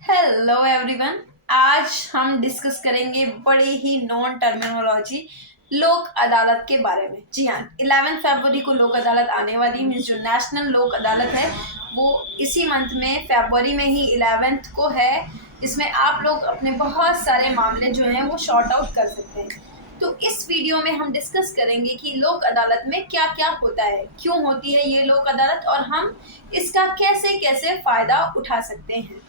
Hello everyone. आज हम discuss करेंगे बड़े ही नॉन टर्मिनोलॉजी लोक अदालत के बारे में। जी हाँ, 11 फरवरी को लोक अदालत आने वाली मीन्स जो नेशनल लोक अदालत है वो इसी मंथ में फरवरी में ही 11th को है। इसमें आप लोग अपने बहुत सारे मामले जो हैं वो शॉर्ट आउट कर सकते हैं। तो इस वीडियो में हम डिस्कस करेंगे कि लोक अदालत में क्या क्या होता है, क्यों होती है ये लोक अदालत और हम इसका कैसे कैसे फायदा उठा सकते हैं।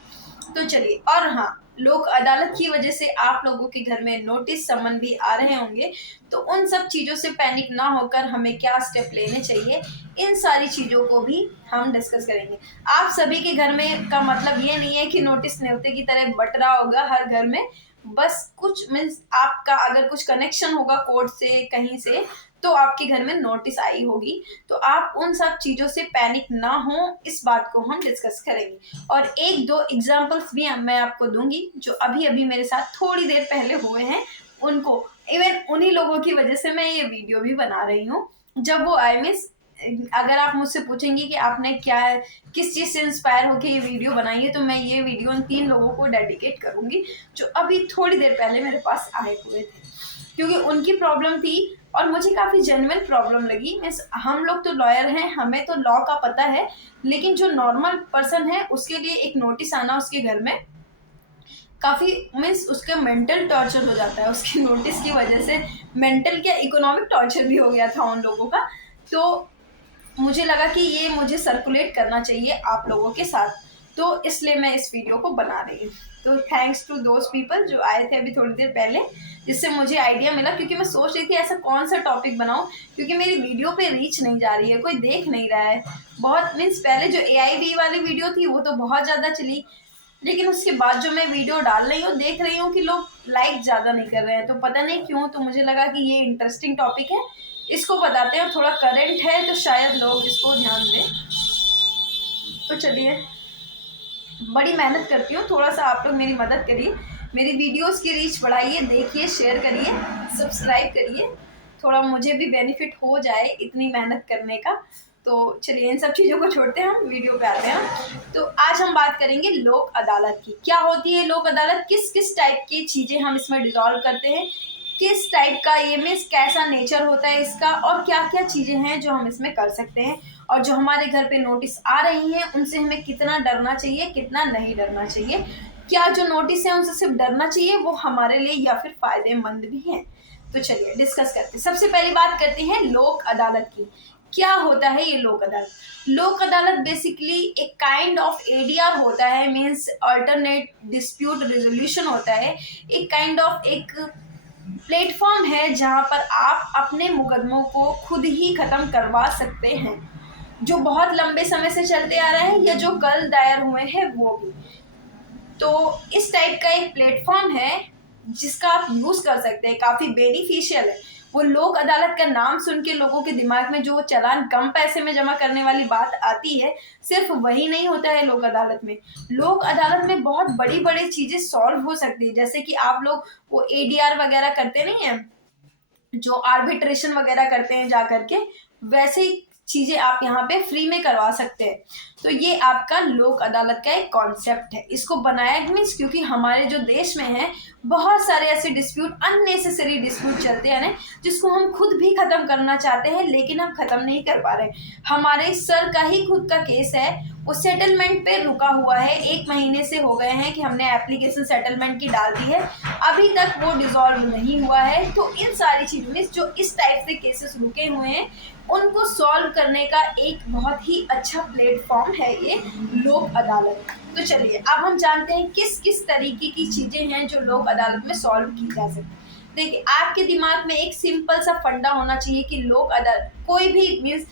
तो चलिए, और हाँ, लोक अदालत की वजह से आप लोगों के घर में नोटिस समन भी आ रहे होंगे, तो उन सब चीज़ों से पैनिक ना होकर हमें क्या स्टेप लेने चाहिए, इन सारी चीज़ों को भी हम डिस्कस करेंगे। आप सभी के घर में का मतलब ये नहीं है कि नोटिस न्योते की तरह बट रहा होगा हर घर में। बस कुछ मीन्स आपका अगर कुछ कनेक्शन होगा कोर्ट से कहीं से, तो आपके घर में नोटिस आई होगी। तो आप उन सब चीज़ों से पैनिक ना हो, इस बात को हम डिस्कस करेंगे। और एक दो एग्जांपल्स भी मैं आपको दूंगी जो अभी अभी मेरे साथ थोड़ी देर पहले हुए हैं। उनको इवन उन्हीं लोगों की वजह से मैं ये वीडियो भी बना रही हूँ। जब वो आए मिस, अगर आप मुझसे पूछेंगे कि आपने क्या किस चीज़ से इंस्पायर होकर ये वीडियो बनाई है, तो मैं ये वीडियो उन 3 लोगों को डेडिकेट करूंगी जो अभी थोड़ी देर पहले मेरे पास आए हुए थे, क्योंकि उनकी प्रॉब्लम थी और मुझे काफ़ी जेन्युइन प्रॉब्लम लगी। मीन्स हम लोग तो लॉयर हैं, हमें तो लॉ का पता है, लेकिन जो नॉर्मल पर्सन है उसके लिए एक नोटिस आना उसके घर में काफ़ी मीन्स उसका मेंटल टॉर्चर हो जाता है। उसकी नोटिस की वजह से मेंटल क्या इकोनॉमिक टॉर्चर भी हो गया था उन लोगों का। तो मुझे लगा कि ये मुझे सर्कुलेट करना चाहिए आप लोगों के साथ, तो इसलिए मैं इस वीडियो को बना रही हूँ। तो थैंक्स टू दोज पीपल जो आए थे अभी थोड़ी देर पहले, जिससे मुझे आइडिया मिला, क्योंकि मैं सोच रही थी ऐसा कौन सा टॉपिक बनाऊं, क्योंकि मेरी वीडियो पे रीच नहीं जा रही है, कोई देख नहीं रहा है बहुत। मीन्स पहले जो AIB वाली वीडियो थी वो तो बहुत ज़्यादा चली, लेकिन उसके बाद जो मैं वीडियो डाल रही हूँ देख रही हूँ कि लोग लाइक ज़्यादा नहीं कर रहे हैं, तो पता नहीं क्यों। तो मुझे लगा कि ये इंटरेस्टिंग टॉपिक है, इसको बताते हैं, थोड़ा करंट है तो शायद लोग इसको ध्यान दें। तो चलिए, बड़ी मेहनत करती हूँ, थोड़ा सा आप लोग मेरी मदद करिए, मेरी वीडियोस की रीच बढ़ाइए, देखिए, शेयर करिए, सब्सक्राइब करिए, थोड़ा मुझे भी बेनिफिट हो जाए इतनी मेहनत करने का। तो चलिए, इन सब चीज़ों को छोड़ते हैं, हम वीडियो पे आते हैं। तो आज हम बात करेंगे लोक अदालत की। क्या होती है लोक अदालत, किस किस टाइप की चीज़ें हम इसमें डिजॉल्व करते हैं, किस टाइप का ये मीन्स कैसा नेचर होता है इसका, और क्या क्या चीज़ें हैं जो हम इसमें कर सकते हैं, और जो हमारे घर पे नोटिस आ रही हैं उनसे हमें कितना डरना चाहिए, कितना नहीं डरना चाहिए, क्या जो नोटिस है उनसे सिर्फ डरना चाहिए वो हमारे लिए या फिर फायदेमंद भी हैं। तो चलिए डिस्कस करते हैं। सबसे पहली बात करते हैं लोक अदालत की। क्या होता है ये लोक अदालत? लोक अदालत बेसिकली एक काइंड ऑफ ADR होता है, मीन्स अल्टरनेट डिस्प्यूट रेजोल्यूशन होता है। एक काइंड ऑफ एक प्लेटफॉर्म है जहां पर आप अपने मुकदमों को खुद ही खत्म करवा सकते हैं, जो बहुत लंबे समय से चलते आ रहे हैं या जो कल दायर हुए हैं वो भी। तो इस टाइप का एक प्लेटफॉर्म है जिसका आप यूज कर सकते हैं, काफी बेनिफिशियल है। वो लोक अदालत का नाम सुन के लोगों के दिमाग में जो चालान कम पैसे में जमा करने वाली बात आती है, सिर्फ वही नहीं होता है लोक अदालत में। लोक अदालत में बहुत बड़ी बड़ी चीजें सॉल्व हो सकती है, जैसे कि आप लोग वो ADR वगैरह करते नहीं है, जो आर्बिट्रेशन वगैरह करते हैं जा करके, वैसे ही चीजें आप यहाँ पे फ्री में करवा सकते हैं। तो ये आपका लोक अदालत का एक कॉन्सेप्ट है। इसको बनाया मीन्स क्योंकि हमारे जो देश में है बहुत सारे ऐसे डिस्प्यूट, अननेसेसरी डिस्प्यूट चलते हैं ना, जिसको हम खुद भी खत्म करना चाहते हैं लेकिन हम खत्म नहीं कर पा रहे। हमारे सर का ही खुद का केस है, वो सेटलमेंट पे रुका हुआ है, 1 महीने से हो गए हैं कि हमने एप्लीकेशन सेटलमेंट की डाल दी है, अभी तक वो डिसॉल्व नहीं हुआ है। तो इन सारी चीज़ों में जो इस टाइप से केसेस रुके हुए हैं उनको सॉल्व करने का एक बहुत ही अच्छा प्लेटफॉर्म है ये लोक अदालत। तो चलिए, अब हम जानते हैं किस किस तरीके की चीज़ें हैं जो लोक अदालत में सॉल्व की जा सकती। देखिए, आपके दिमाग में एक सिंपल सा फंडा होना चाहिए कि लोक अदालत कोई भी मीन्स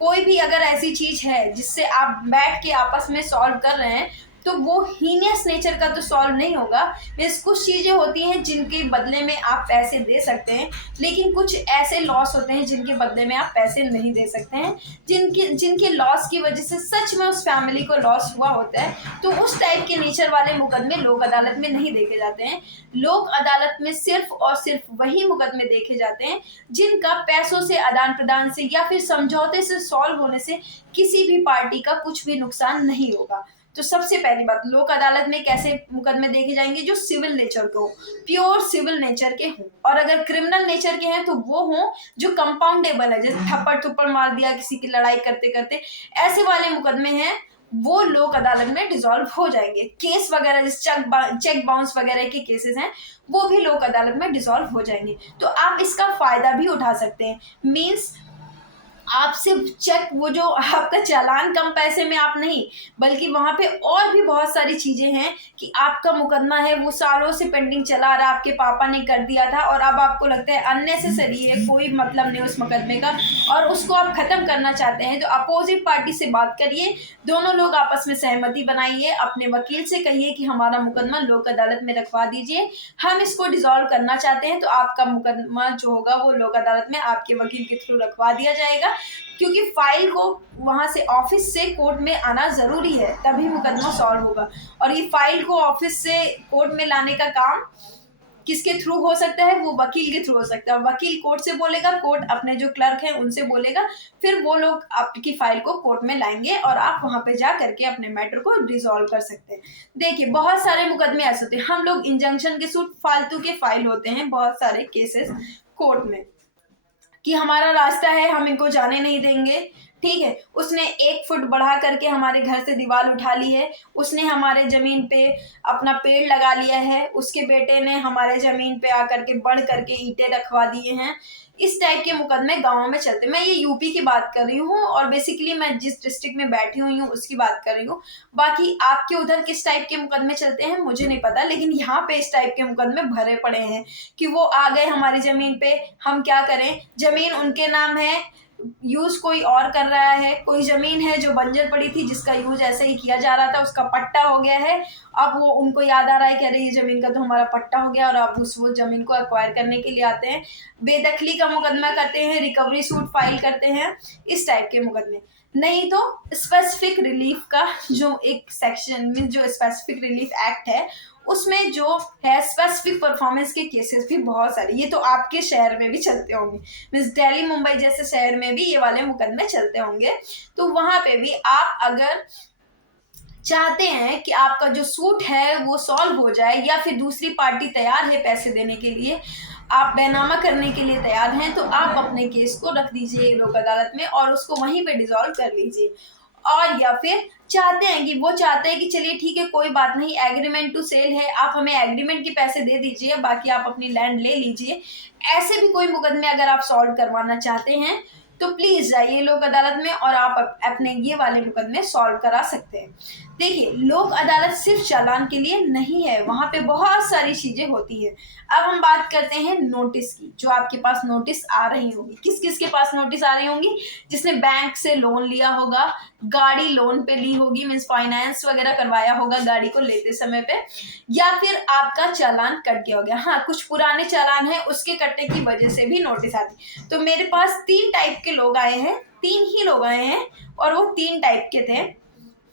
कोई भी अगर ऐसी चीज है जिससे आप बैठ के आपस में सॉल्व कर रहे हैं, तो वो हीनियस नेचर का तो सॉल्व नहीं होगा। मीन्स कुछ चीजें होती हैं जिनके बदले में आप पैसे दे सकते हैं, लेकिन कुछ ऐसे लॉस होते हैं जिनके बदले में आप पैसे नहीं दे सकते हैं, जिनके लॉस की वजह से सच में उस फैमिली को लॉस हुआ होता है। तो उस टाइप के नेचर वाले मुकदमे लोक अदालत में नहीं देखे जाते हैं। लोक अदालत में सिर्फ और सिर्फ वही मुकदमे देखे जाते हैं जिनका पैसों से आदान प्रदान से या फिर समझौते से सॉल्व होने से किसी भी पार्टी का कुछ भी नुकसान नहीं होगा। तो सबसे पहली बात, लोक अदालत में कैसे मुकदमे देखे जाएंगे? जो सिविल नेचर के हो, प्योर सिविल नेचर के हों, और अगर क्रिमिनल नेचर के हैं तो वो हों जो कंपाउंडेबल है, जैसे थप्पड़ थुप्पड़ मार दिया किसी की लड़ाई करते करते, ऐसे वाले मुकदमे हैं वो लोक अदालत में डिसॉल्व हो जाएंगे। केस वगैरह जैसे चेक बाउंस वगैरह के केसेस हैं वो भी लोक अदालत में डिसॉल्व हो जाएंगे। तो आप इसका फायदा भी उठा सकते हैं। मीन्स आप सिर्फ चेक, वो जो आपका चालान कम पैसे में आप नहीं, बल्कि वहां पे और भी बहुत सारी चीजें हैं कि आपका मुकदमा है वो सालों से पेंडिंग चला आ रहा, आपके पापा ने कर दिया था और अब आपको लगता है अननेसेसरी है, कोई मतलब नहीं उस मुकदमे का, और उसको आप खत्म करना चाहते हैं। तो अपोजिट पार्टी से बात करिए, दोनों लोग आपस में सहमति बनाइए, अपने वकील से कहिए कि हमारा मुकदमा लोक अदालत में रखवा दीजिए, हम इसको डिसॉल्व करना चाहते हैं। तो आपका मुकदमा जो होगा वो लोक अदालत में आपके वकील के थ्रू रखवा दिया जाएगा, क्योंकि फाइल को वहां से ऑफिस से कोर्ट में आना जरूरी है, तभी मुकदमा सॉल्व होगा। और ये फाइल को ऑफिस से कोर्ट में लाने का काम किसके थ्रू हो सकता है? वो वकील के थ्रू हो सकता है। वकील कोर्ट से बोलेगा, कोर्ट अपने जो क्लर्क है उनसे बोलेगा, फिर वो लोग आपकी फाइल को कोर्ट में लाएंगे और आप वहां पे जा करके अपने मैटर को रिजॉल्व कर सकते हैं। देखिए बहुत सारे मुकदमे ऐसे होते हैं, हम लोग इंजंक्शन के सूट फालतू के फाइल होते हैं बहुत सारे केसेस कोर्ट में, कि हमारा रास्ता है हम इनको जाने नहीं देंगे, ठीक है, उसने 1 फुट बढ़ा करके हमारे घर से दीवार उठा ली है, उसने हमारे जमीन पे अपना पेड़ लगा लिया है, उसके बेटे ने हमारे जमीन पे आकर के बढ़ करके ईंटें रखवा दिए हैं। इस टाइप के मुकदमे गाँव में चलते हैं। मैं ये यूपी की बात कर रही हूँ और बेसिकली मैं जिस डिस्ट्रिक्ट में बैठी हुई हूँ उसकी बात कर रही हूँ। बाकी आपके उधर किस टाइप के मुकदमे चलते हैं मुझे नहीं पता, लेकिन यहाँ पे इस टाइप के मुकदमे भरे पड़े हैं कि वो आ गए हमारी जमीन पे, हम क्या करें, जमीन उनके नाम है, यूज कोई और कर रहा है, कोई जमीन है जो बंजर पड़ी थी जिसका यूज ऐसे ही किया जा रहा था, उसका पट्टा हो गया है, अब वो उनको याद आ रहा है कि अरे ये जमीन का तो हमारा पट्टा हो गया, और अब उस वो जमीन को एक्वायर करने के लिए आते हैं, बेदखली का मुकदमा करते हैं, रिकवरी सूट फाइल करते हैं, इस टाइप के मुकदमे। नहीं तो स्पेसिफिक रिलीफ का जो एक सेक्शन में, जो स्पेसिफिक रिलीफ एक्ट है उसमें जो है स्पेसिफिक परफॉर्मेंस के केसेस भी बहुत सारे, ये तो आपके शहर में भी चलते होंगे, मीन्स दिल्ली मुंबई जैसे शहर में भी ये वाले मुकदमे चलते होंगे। तो वहां पे भी आप अगर चाहते हैं कि आपका जो सूट है वो सॉल्व हो जाए, या फिर दूसरी पार्टी तैयार है पैसे देने के लिए, आप बैनामा करने के लिए तैयार हैं, तो आप अपने केस को रख दीजिए लोक अदालत में और उसको वहीं पे डिसॉल्व कर लीजिए। और या फिर चाहते हैं कि वो चाहते हैं कि चलिए ठीक है कोई बात नहीं, एग्रीमेंट टू सेल है, आप हमें एग्रीमेंट के पैसे दे दीजिए, बाकी आप अपनी लैंड ले लीजिए, ऐसे भी कोई मुकदमे अगर आप सॉल्व करवाना चाहते हैं तो प्लीज जाइए लोक अदालत में और आप अपने ये वाले मुकदमे सॉल्व करा सकते हैं। देखिए लोक अदालत सिर्फ चालान के लिए नहीं है, वहां पे बहुत सारी चीजें होती है। अब हम बात करते हैं नोटिस की, जो आपके पास नोटिस आ रही होंगी। किस किस के पास नोटिस आ रही होंगी? जिसने बैंक से लोन लिया होगा, गाड़ी लोन पे ली होगी, मीन्स फाइनेंस वगैरह करवाया होगा गाड़ी को लेते समय पे, या फिर आपका चालान कट गया हो गया। हाँ, कुछ पुराने चालान है उसके कटने की वजह से भी नोटिस आती। तो मेरे पास 3 टाइप के लोग आए हैं, 3 ही लोग आए हैं और वो 3 टाइप के थे।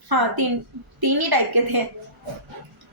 हाँ, तीन ही टाइप के थे।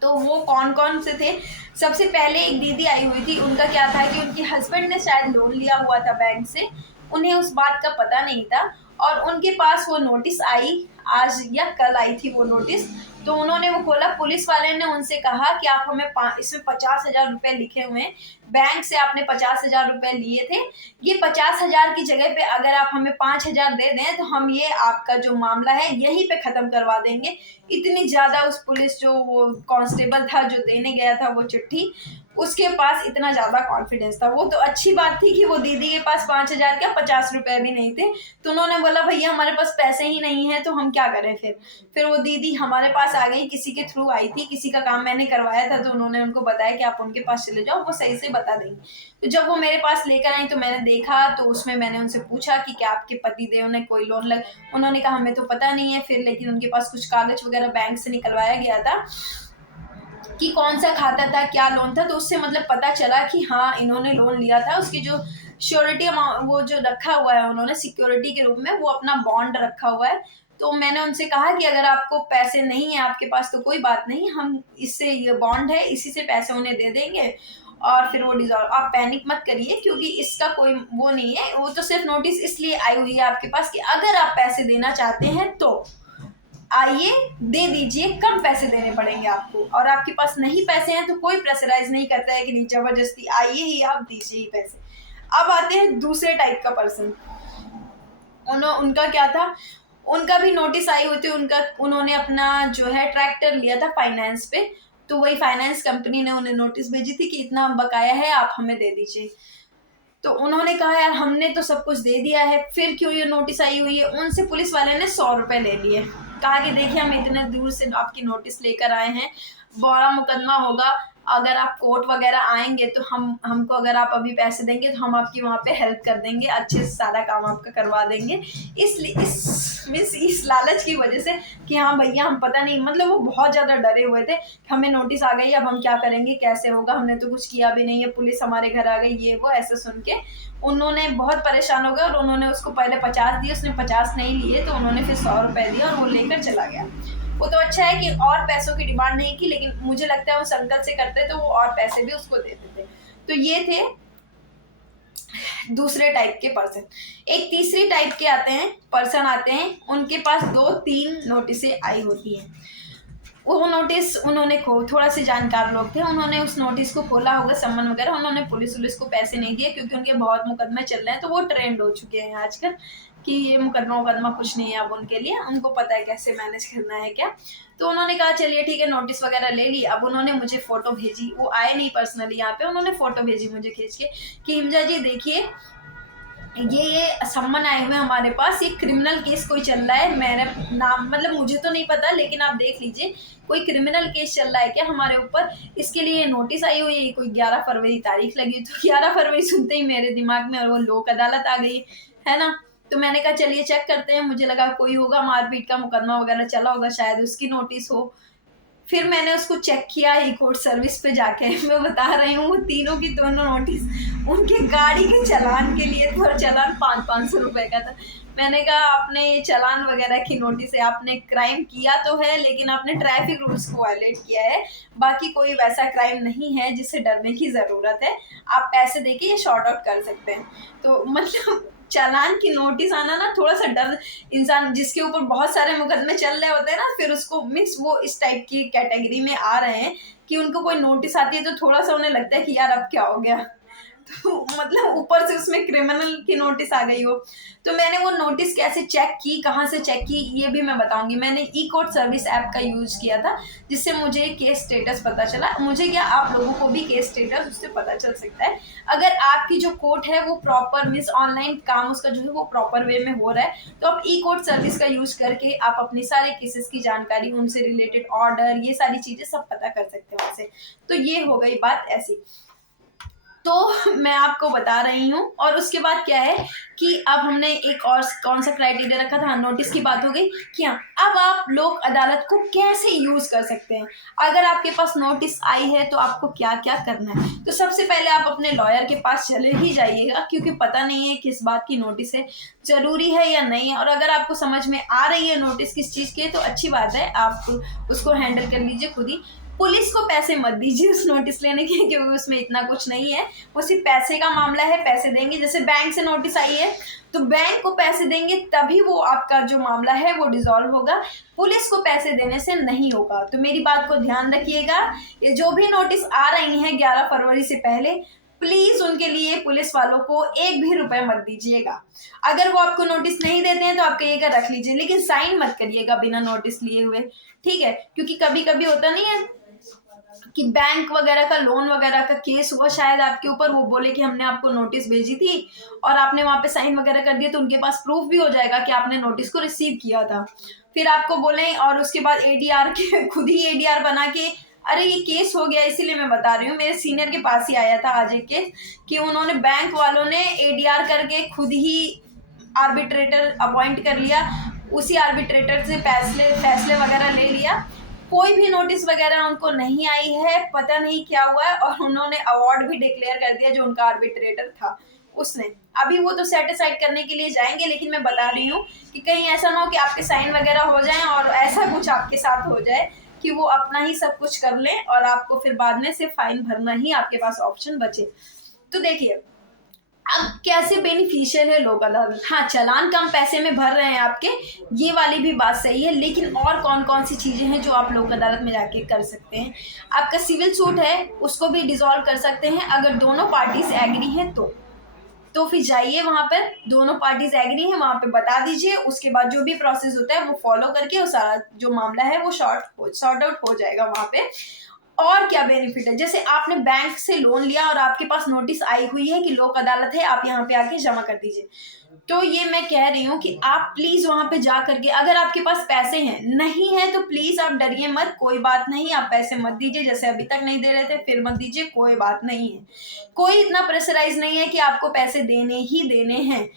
तो वो कौन कौन से थे? सबसे पहले एक दीदी आई हुई थी, उनका क्या था कि उनके हस्बैंड ने शायद लोन लिया हुआ था बैंक से, उन्हें उस बात का पता नहीं था और उनके पास वो नोटिस आई, आज या कल आई थी वो नोटिस। तो उन्होंने वो खोला, पुलिस वाले ने उनसे कहा कि आप हमें इसमें 50,000 रुपए लिखे हुए हैं, बैंक से आपने 50,000 रुपए लिए थे, ये 50,000 की जगह पे अगर आप हमें 5,000 दे दें तो हम ये आपका जो मामला है यहीं पे खत्म करवा देंगे। इतनी ज्यादा उस पुलिस जो वो कांस्टेबल था जो देने गया था वो चिट्ठी, उसके पास इतना ज्यादा कॉन्फिडेंस था। वो तो अच्छी बात थी कि वो दीदी के पास 5,000 क्या 50 रुपए भी नहीं थे, तो उन्होंने बोला भैया हमारे पास पैसे ही नहीं है तो हम क्या करें। फिर वो दीदी हमारे पास आ गई, किसी के थ्रू आई थी, किसी का काम मैंने करवाया था, तो उन्होंने उनको बताया कि आप उनके पास चले जाओ, वो सही से बता देंगे। तो जब वो मेरे पास लेकर आई तो मैंने देखा, तो उसमें मैंने उनसे पूछा कि क्या आपके पति देव ने कोई लोन उन्होंने कहा हमें तो पता नहीं है। फिर लेकिन उनके पास कुछ कागज वगैरह बैंक से निकलवाया गया था कि कौन सा खाता था, क्या लोन था, तो उससे मतलब पता चला कि हाँ इन्होंने लोन लिया था। उसकी जो श्योरिटी अमाउंट वो जो रखा हुआ है उन्होंने सिक्योरिटी के रूप में, वो अपना बॉन्ड रखा हुआ है। तो मैंने उनसे कहा कि अगर आपको पैसे नहीं है आपके पास तो कोई बात नहीं, हम इससे ये बॉन्ड है इसी से पैसे उन्हें दे देंगे और फिर वो डिजॉल्व। आप पैनिक मत करिए क्योंकि इसका कोई वो नहीं है, वो तो सिर्फ नोटिस इसलिए आई हुई है आपके पास कि अगर आप पैसे देना चाहते हैं तो आइए दे दीजिए, कम पैसे देने पड़ेंगे आपको, और आपके पास नहीं पैसे हैं तो कोई प्रेशराइज नहीं करता है कि नहीं, जबरदस्ती आइए ही, आप दीजिए ही पैसे। अब आते हैं दूसरे टाइप का पर्सन। उनका क्या था, उनका भी नोटिस आई हुई थी, उन्होंने अपना जो है ट्रैक्टर लिया था फाइनेंस पे, तो वही फाइनेंस कंपनी ने उन्हें नोटिस भेजी थी कि इतना बकाया है, आप हमें दे दीजिए। तो उन्होंने कहा यार हमने तो सब कुछ दे दिया है, फिर क्यों ये नोटिस आई हुई है। उनसे पुलिस वाले ने 100 रुपए ले लिए, कहा कि देखिए हम इतने दूर से आपकी नोटिस लेकर आए हैं, बड़ा मुकदमा होगा, अगर आप कोर्ट वगैरह आएंगे तो हमको अगर आप अभी पैसे देंगे तो हम आपकी वहाँ पे हेल्प कर देंगे, अच्छे से सारा काम आपका करवा देंगे। इसलिए इस लालच की वजह से कि हाँ भैया हम पता नहीं, मतलब वो बहुत ज़्यादा डरे हुए थे कि हमें नोटिस आ गई, अब हम क्या करेंगे, कैसे होगा, हमने तो कुछ किया भी नहीं है, पुलिस हमारे घर आ गई, ये वो ऐसे सुन के उन्होंने बहुत परेशान हो गए, और उन्होंने उसको पहले 50 दिए, उसने 50 नहीं लिए, तो उन्होंने फिर 100 रुपए दिए और वो लेकर चला गया। वो तो अच्छा है कि और पैसों की डिमांड नहीं की, लेकिन मुझे लगता है उस अंकल से करते तो वो और पैसे भी उसको देते थे। तो ये थे दूसरे टाइप के पर्सन। एक तीसरी टाइप के पर्सन आते हैं, उनके पास 2-3 नोटिसें आई होती हैं। वो नोटिस उन्होंने थोड़ा से जानकार लोग थे, उन्होंने उस नोटिस को खोला होगा, सम्मन वगैरह, उन्होंने पुलिस को पैसे नहीं दिए क्योंकि उनके बहुत मुकदमे चल रहे हैं, तो वो ट्रेंड हो चुके हैं आजकल कि ये मुकदमा कुछ नहीं है अब उनके लिए, उनको पता है कैसे मैनेज करना है क्या। तो उन्होंने कहा चलिए ठीक है, नोटिस वगैरह ले ली। अब उन्होंने मुझे फोटो भेजी, वो आए नहीं पर्सनली यहाँ पे, उन्होंने फोटो भेजी मुझे खींच के कि हिमजा जी देखिए ये सम्मन आए हुए हमारे पास, ये क्रिमिनल केस कोई चल रहा है, मेरा नाम मतलब मुझे तो नहीं पता, लेकिन आप देख लीजिए कोई क्रिमिनल केस चल रहा है क्या हमारे ऊपर, इसके लिए नोटिस आई हुई है, कोई 11 फरवरी तारीख लगी। तो 11 फरवरी सुनते ही मेरे दिमाग में वो लोक अदालत आ गई है ना। तो मैंने कहा चलिए चेक करते हैं, मुझे लगा कोई होगा मारपीट का मुकदमा वगैरह चला होगा, शायद उसकी नोटिस हो। फिर मैंने उसको चेक किया ई कोर्ट सर्विस पे जाके, मैं बता रही हूँ तीनों की दोनों नोटिस उनके गाड़ी के चालान के लिए थे, और चालान 500 रुपए का था। मैंने कहा आपने ये चालान वगैरह की नोटिस है, आपने क्राइम किया तो है, लेकिन आपने ट्रैफिक रूल्स को वायलेट किया है, बाकी कोई वैसा क्राइम नहीं है जिससे डरने की ज़रूरत है, आप पैसे देके ये शॉर्ट आउट कर सकते हैं। तो मतलब चालान की नोटिस आना ना, थोड़ा सा डर, इंसान जिसके ऊपर बहुत सारे मुकदमे चल रहे होते हैं ना, फिर उसको मीन्स वो इस टाइप की कैटेगरी में आ रहे हैं कि उनको कोई नोटिस आती है तो थोड़ा सा उन्हें लगता है कि यार अब क्या हो गया। तो मतलब ऊपर से उसमें क्रिमिनल की नोटिस आ गई हो। तो मैंने वो नोटिस कैसे चेक की, कहाँ से चेक की, ये भी मैं बताऊंगी। मैंने ई कोर्ट सर्विस ऐप का यूज किया था, जिससे मुझे केस स्टेटस पता चला। मुझे क्या, आप लोगों को भी केस स्टेटस उससे पता चल सकता है। अगर आपकी जो कोर्ट है वो प्रॉपर मीन्स ऑनलाइन काम उसका जो है वो प्रॉपर वे में हो रहा है, तो आप ई कोर्ट सर्विस का यूज करके आप अपने सारे केसेस की जानकारी, उनसे रिलेटेड ऑर्डर, ये सारी चीजें सब पता कर सकते हैं वैसे। तो ये हो गई बात ऐसी। तो मैं आपको बता रही हूँ, और उसके बाद क्या है कि अब हमने एक और कौन सा क्राइटेरिया रखा था, नोटिस की बात हो गई कि हाँ अब आप लोक अदालत को कैसे यूज कर सकते हैं। अगर आपके पास नोटिस आई है तो आपको क्या क्या करना है। तो सबसे पहले आप अपने लॉयर के पास चले ही जाइएगा, क्योंकि पता नहीं है किस बात की नोटिस है, जरूरी है या नहीं है। और अगर आपको समझ में आ रही है नोटिस किस चीज की है तो अच्छी बात है, आप उसको हैंडल कर लीजिए खुद ही। पुलिस को पैसे मत दीजिए उस नोटिस लेने के, क्योंकि उसमें इतना कुछ नहीं है, वो सिर्फ पैसे का मामला है, पैसे देंगे। जैसे बैंक से नोटिस आई है तो बैंक को पैसे देंगे तभी वो आपका जो मामला है वो डिसॉल्व होगा, पुलिस को पैसे देने से नहीं होगा। तो मेरी बात को ध्यान रखिएगा, ये जो भी नोटिस आ रही हैं 11 फरवरी से पहले, प्लीज उनके लिए पुलिस वालों को एक भी रुपए मत दीजिएगा। अगर वो आपको नोटिस नहीं देते हैं तो आप कहिएगा रख लीजिए, लेकिन साइन मत करिएगा बिना नोटिस लिए हुए, ठीक है। क्योंकि कभी कभी होता नहीं है कि बैंक वगैरह का, लोन वगैरह का केस हुआ शायद आपके ऊपर, वो बोले कि हमने आपको नोटिस भेजी थी और आपने वहां पे साइन वगैरह कर दिए, तो उनके पास प्रूफ भी हो जाएगा कि आपने नोटिस को रिसीव किया था। फिर आपको बोले और उसके बाद एडीआर के खुद ही एडीआर बना के, अरे ये केस हो गया, इसीलिए मैं बता रही हूँ, मेरे सीनियर के पास ही आया था आज एक केस कि उन्होंने, बैंक वालों ने एडीआर करके खुद ही आर्बिट्रेटर अपॉइंट कर लिया, उसी आर्बिट्रेटर से फैसले वगैरह ले लिया, कोई भी नोटिस वगैरह उनको नहीं आई है, पता नहीं क्या हुआ है। और उन्होंने अवार्ड भी डिक्लेयर कर दिया जो उनका आर्बिट्रेटर था उसने। अभी वो तो सेटिस्फाइड करने के लिए जाएंगे, लेकिन मैं बता रही हूँ कि कहीं ऐसा ना हो कि आपके साइन वगैरह हो जाएं और ऐसा कुछ आपके साथ हो जाए कि वो अपना ही सब कुछ कर लें और आपको फिर बाद में सिर्फ फाइन भरना ही आपके पास ऑप्शन बचे। तो देखिए, अब कैसे बेनिफिशियल है लोक अदालत? हाँ, चालान कम पैसे में भर रहे हैं आपके, ये वाली भी बात सही है, लेकिन और कौन कौन सी चीज़ें हैं जो आप लोक अदालत में जाके कर सकते हैं? आपका सिविल सूट है, उसको भी डिसॉल्व कर सकते हैं अगर दोनों पार्टीज एग्री हैं तो फिर जाइए वहाँ पर, दोनों पार्टीज एग्री हैं वहाँ पे बता दीजिए, उसके बाद जो भी प्रोसेस होता है वो फॉलो करके वो सारा जो मामला है वो सॉर्ट आउट हो जाएगा वहाँ पे। और क्या बेनिफिट है, जैसे आपने बैंक से लोन लिया और आपके पास नोटिस आई हुई है कि लोक अदालत है, आप यहाँ पे आके जमा कर दीजिए, तो ये मैं कह रही हूँ कि आप प्लीज वहां पे जा करके, अगर आपके पास पैसे हैं, नहीं है तो प्लीज आप डरिए मत, कोई बात नहीं, आप पैसे मत दीजिए, जैसे अभी तक नहीं दे रहे थे फिर मत दीजिए, कोई बात नहीं है, कोई इतना प्रेशराइज नहीं है कि आपको पैसे देने ही देने हैं।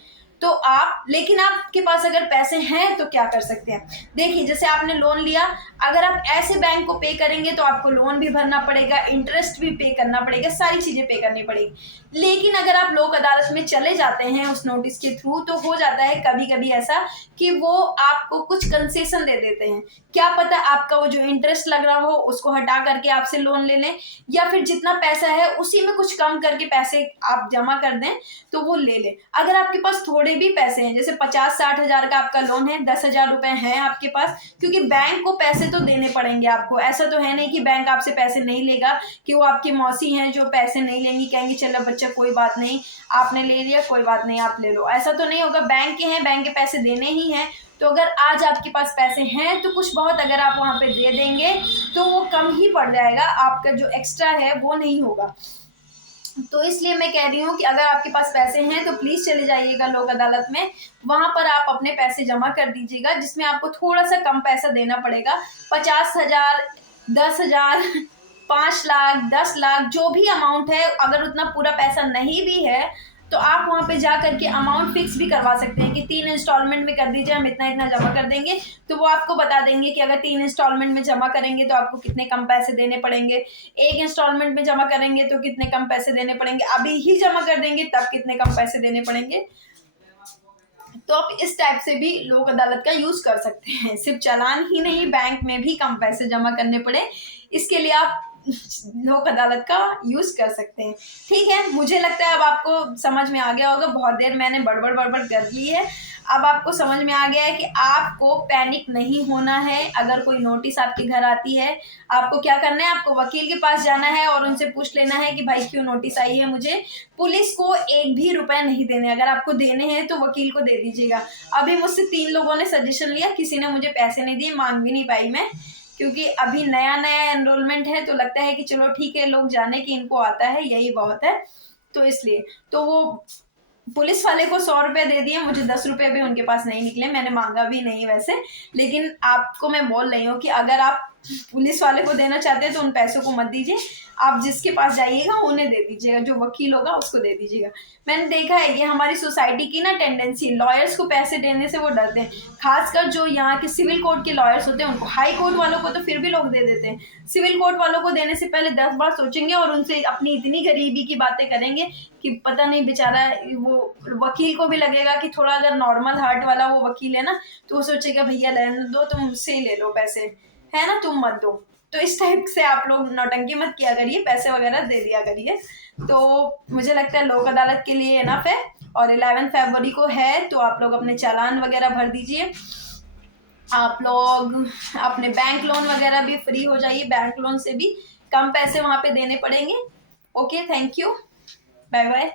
तो आप, लेकिन आपके पास अगर पैसे हैं तो क्या कर सकते हैं, देखिए जैसे आपने लोन लिया, अगर आप ऐसे बैंक को पे करेंगे तो आपको लोन भी भरना पड़ेगा, इंटरेस्ट भी पे करना पड़ेगा, सारी चीजें पे करनी पड़ेगी। लेकिन अगर आप लोक अदालत में चले जाते हैं उस नोटिस के थ्रू, तो हो जाता है कभी कभी ऐसा कि वो आपको कुछ कंसेशन दे देते हैं, क्या पता आपका वो जो इंटरेस्ट लग रहा हो उसको हटा करके आपसे लोन ले लें, या फिर जितना पैसा है उसी में कुछ कम करके पैसे आप जमा कर दें तो वो ले लें। अगर आपके पास थोड़े भी पैसे हैं, जैसे 50-60 हजार का आपका लोन है, 10,000 रुपए हैं आपके पास, क्योंकि बैंक को पैसे तो देने पड़ेंगे आपको, ऐसा तो है नहीं कि बैंक आपसे पैसे नहीं लेगा, कि वो आपकी मौसी हैं जो पैसे नहीं लेंगी, कहेंगी चलो बच्चा कोई बात नहीं, आपने ले लिया कोई बात नहीं आप ले लो, ऐसा तो नहीं होगा, बैंक के हैं, बैंक के पैसे देने ही हैं। तो अगर आज आपके पास पैसे हैं तो कुछ बहुत अगर आप वहां पे दे देंगे तो वो कम ही पड़ जाएगा, आपका जो एक्स्ट्रा है वो नहीं होगा। तो इसलिए मैं कह रही हूँ कि अगर आपके पास पैसे हैं तो प्लीज चले जाइएगा लोक अदालत में, वहां पर आप अपने पैसे जमा कर दीजिएगा, जिसमें आपको थोड़ा सा कम पैसा देना पड़ेगा, 50,000, 10,000, 5 लाख, 10 लाख, जो भी अमाउंट है, अगर उतना पूरा पैसा नहीं भी है तो आप वहां पे जा करके अमाउंट फिक्स भी करवा सकते हैं कि 3 इंस्टॉलमेंट में कर दीजिए, हम इतना इतना जमा कर देंगे, तो वो आपको बता देंगे कि अगर 3 इंस्टॉलमेंट में जमा करेंगे तो आपको कितने कम पैसे देने पड़ेंगे, 1 इंस्टॉलमेंट में जमा करेंगे तो कितने कम पैसे देने पड़ेंगे, अभी ही जमा कर देंगे तब कितने कम पैसे देने पड़ेंगे। तो आप इस टाइप से भी लोक अदालत का यूज कर सकते हैं, सिर्फ चालान ही नहीं, बैंक में भी कम पैसे जमा करने पड़े, इसके लिए आप लोक अदालत का यूज कर सकते हैं। ठीक है, मुझे लगता है अब आपको समझ में आ गया होगा, बहुत देर मैंने बड़बड़ बड़बड़ कर ली है, अब आपको समझ में आ गया है कि आपको पैनिक नहीं होना है, अगर कोई नोटिस आपके घर आती है, आपको क्या करना है, आपको वकील के पास जाना है और उनसे पूछ लेना है कि भाई क्यों नोटिस आई है मुझे, पुलिस को 1 भी रुपया नहीं देने, अगर आपको देने हैं तो वकील को दे दीजिएगा। अभी मुझसे 3 लोगों ने सजेशन लिया, किसी ने मुझे पैसे नहीं दिए, मांग भी नहीं पाई मैं, क्योंकि अभी नया नया एनरोलमेंट है तो लगता है कि चलो ठीक है, लोग जाने कि इनको आता है यही बहुत है, तो इसलिए तो वो पुलिस वाले को 100 रुपए दे दिए, मुझे 10 रुपए भी उनके पास नहीं निकले, मैंने मांगा भी नहीं वैसे, लेकिन आपको मैं बोल रही हूँ कि अगर आप पुलिस वाले को देना चाहते हैं तो उन पैसों को मत दीजिए, आप जिसके पास जाइएगा उन्हें दे दीजिएगा, जो वकील होगा उसको दे दीजिएगा। मैंने देखा है ये हमारी सोसाइटी की ना टेंडेंसी, लॉयर्स को पैसे देने से वो डरते हैं, खासकर जो यहाँ के सिविल कोर्ट के लॉयर्स होते हैं उनको, हाई कोर्ट वालों को तो फिर भी लोग दे देते हैं, सिविल कोर्ट वालों को देने से पहले 10 बार सोचेंगे और उनसे अपनी इतनी गरीबी की बातें करेंगे कि पता नहीं बेचारा, वो वकील को भी लगेगा कि थोड़ा अगर नॉर्मल हार्ट वाला वो वकील है ना तो वो सोचेगा भैया रहने दो, तुम मुझसे ही ले लो पैसे, है ना, तुम मत दो। तो इस टाइप से आप लोग नौटंकी मत किया करिए, पैसे वगैरह दे दिया करिए। तो मुझे लगता है लोक अदालत के लिए इनफ है, और 11 फरवरी को है तो आप लोग अपने चालान वगैरह भर दीजिए, आप लोग अपने बैंक लोन वगैरह भी फ्री हो जाइए, बैंक लोन से भी कम पैसे वहां पे देने पड़ेंगे। Okay, thank you, bye bye.